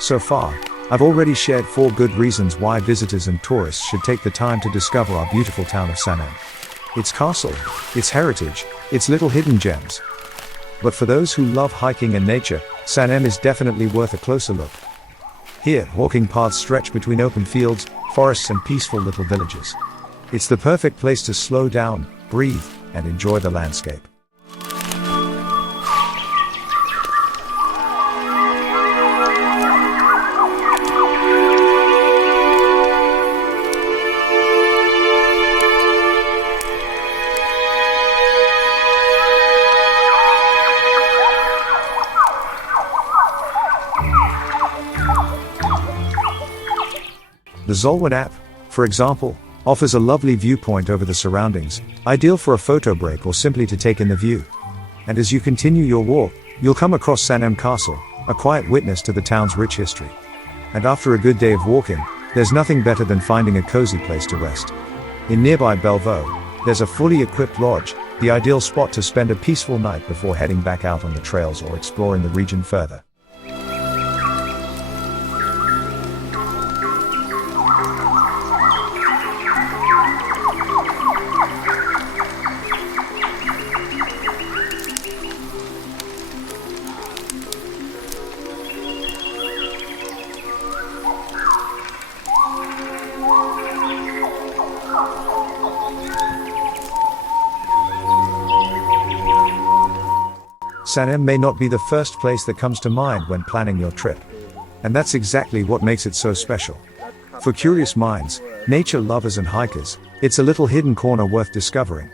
So far, I've already shared 4 good reasons why visitors and tourists should take the time to discover our beautiful town of Sanem. Its castle, its heritage, its little hidden gems. But for those who love hiking and nature, Sanem is definitely worth a closer look. Here, walking paths stretch between open fields, forests and peaceful little villages. It's the perfect place to slow down, breathe, and enjoy the landscape. The Zolwerknapp, for example, offers a lovely viewpoint over the surroundings, ideal for a photo break or simply to take in the view. And as you continue your walk, you'll come across Sanem Castle, a quiet witness to the town's rich history. And after a good day of walking, there's nothing better than finding a cozy place to rest. In nearby Belvaux, there's a fully equipped lodge, the ideal spot to spend a peaceful night before heading back out on the trails or exploring the region further. Sanem may not be the first place that comes to mind when planning your trip. And that's exactly what makes it so special. For curious minds, nature lovers and hikers, it's a little hidden corner worth discovering.